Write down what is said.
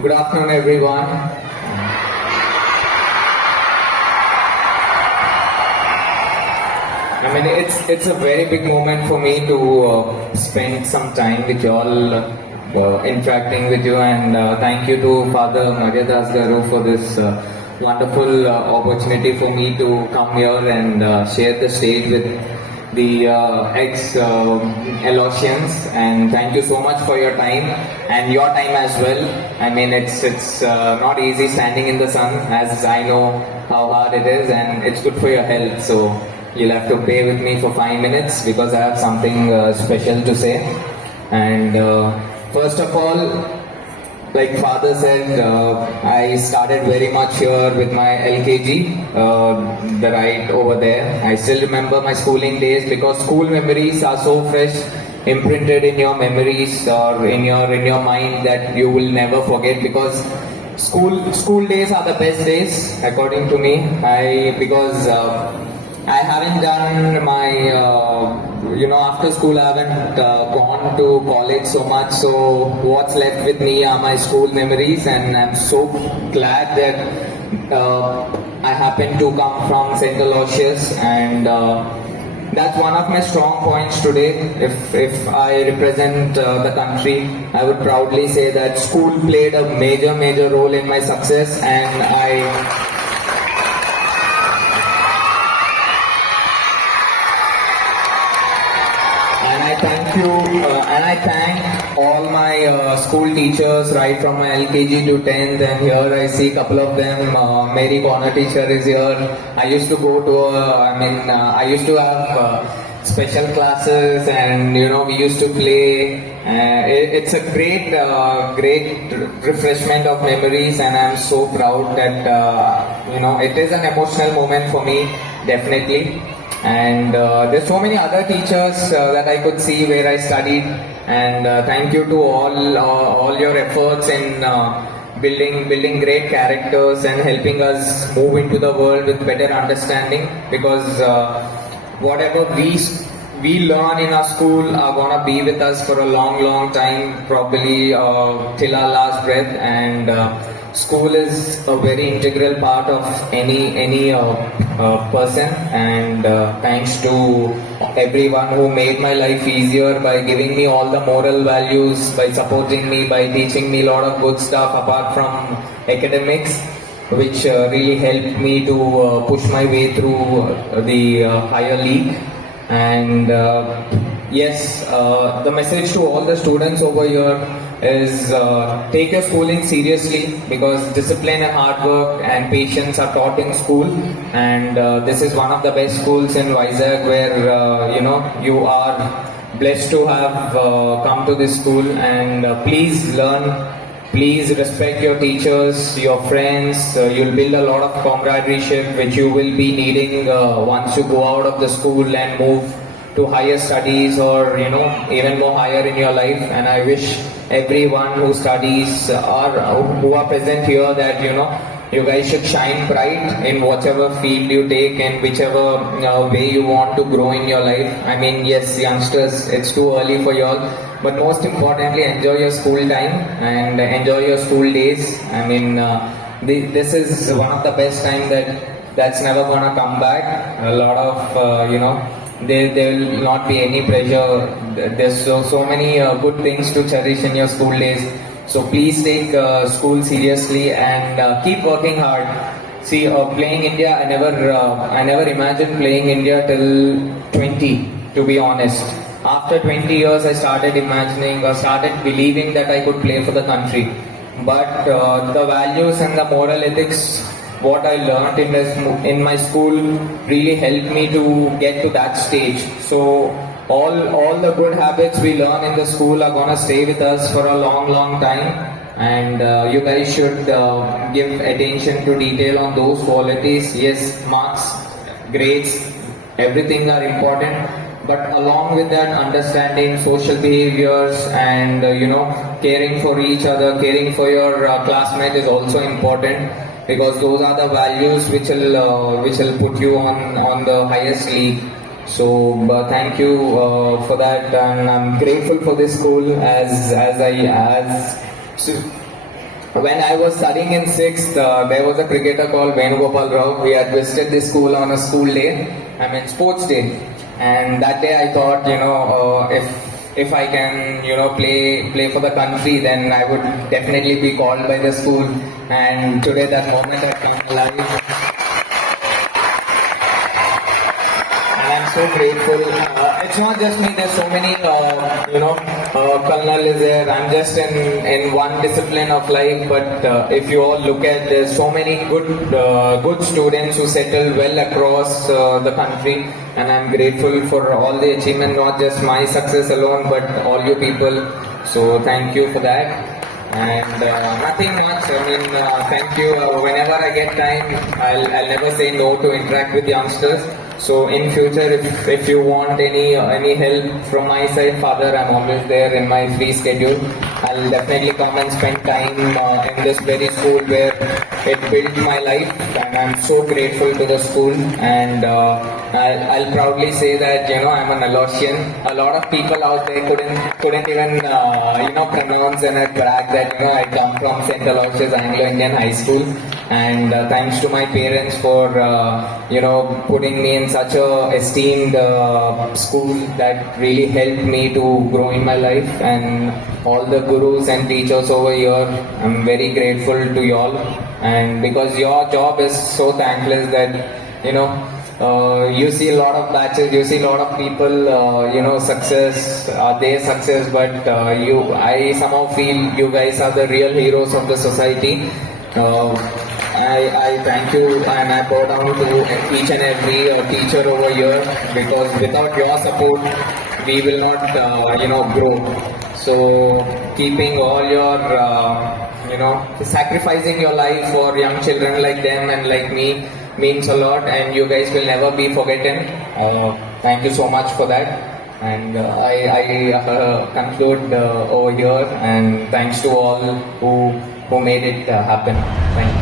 Good afternoon, everyone. I mean, it's a very big moment for me to spend some time with you all, interacting with you, and thank you to Father Madhyadas Garu for this wonderful opportunity for me to come here and share the stage with the ex-Elosians, and thank you so much for your time and your time as well. I mean, it's not easy standing in the sun, as I know how hard it is, and it's good for your health. So you'll have to bear with me for 5 minutes because I have something special to say. And first of all, like Father said, I started very much here with my LKG, the right over there. I still remember my schooling days because school memories are so fresh, imprinted in your memories or in your mind that you will never forget, because school days are the best days according to me. Because I haven't done my, after school I haven't gone to college so much. So what's left with me are my school memories, and I'm so glad that I happen to come from St. Aloysius, and that's one of my strong points today. If I represent the country, I would proudly say that school played a major role in my success, and I thank all my school teachers right from my LKG to 10th, and here I see a couple of them. Mary Corner teacher is here. I used to go to, I used to have special classes, and we used to play. It's a great refreshment of memories, and I'm so proud that it is an emotional moment for me, definitely. And there's so many other teachers that I could see where I studied, and thank you to all your efforts in building great characters and helping us move into the world with better understanding, because whatever we learn in our school are gonna be with us for a long time, probably till our last breath. And school is a very integral part of any person, and thanks to everyone who made my life easier by giving me all the moral values, by supporting me, by teaching me a lot of good stuff apart from academics, which really helped me to push my way through the higher league. And yes, the message to all the students over here is take your schooling seriously, because discipline and hard work and patience are taught in school, and this is one of the best schools in Vizag where you are blessed to have come to this school. And please learn, please respect your teachers, your friends. You'll build a lot of camaraderie which you will be needing once you go out of the school and move to higher studies, or even more higher in your life. And I wish everyone who studies or who are present here that you guys should shine bright in whatever field you take and whichever way you want to grow in your life. I mean, yes, youngsters, it's too early for you all, but most importantly, enjoy your school time and enjoy your school days. I mean, this is one of the best time that's never gonna come back. A lot of there will not be any pressure. There's so many good things to cherish in your school days. So please take school seriously and keep working hard. See, playing India, I never imagined playing India till 20, to be honest. After 20 years, I started imagining or started believing that I could play for the country. But the values and the moral ethics, what I learned in my school, really helped me to get to that stage. So all the good habits we learn in the school are gonna stay with us for a long time. And you guys should give attention to detail on those qualities. Yes, marks, grades, everything are important. But along with that, understanding social behaviors and caring for each other, caring for your classmate is also important, because those are the values which will put you on the highest league. So thank you for that, and I'm grateful for this school as when I was studying in 6th, there was a cricketer called Venugopal Rao. We had visited the school on a school day, sports day. And that day I thought, if I can, play for the country, then I would definitely be called by the school. And today that moment had come alive. And I'm so grateful. It's not just me. There's so many, Colonel is there. I'm just in one discipline of life. But if you all look at, there's so many good students who settle well across the country. And I'm grateful for all the achievement, not just my success alone, but all you people. So thank you for that. And nothing much. Thank you. Whenever I get time, I'll never say no to interact with youngsters. So in future, if you want any help from my side, Father, I'm always there in my free schedule. I'll definitely come and spend time in this very school where it built my life, and I'm so grateful to the school. And I'll proudly say that I'm an Alosian. A lot of people out there couldn't even pronounce and brag that I come from St. Aloysius Anglo-Indian High School. And thanks to my parents for putting me in such a esteemed school that really helped me to grow in my life. And all the gurus and teachers over here, I'm very grateful to y'all. And because your job is so thankless that you see a lot of batches, you see a lot of people, success, their success, but I somehow feel you guys are the real heroes of the society. I thank you, and I bow down to each and every teacher over here, because without your support, we will not, grow. So keeping all your, sacrificing your life for young children like them and like me means a lot, and you guys will never be forgotten. Thank you so much for that. And I conclude over here, and thanks to all who made it happen. Thank you.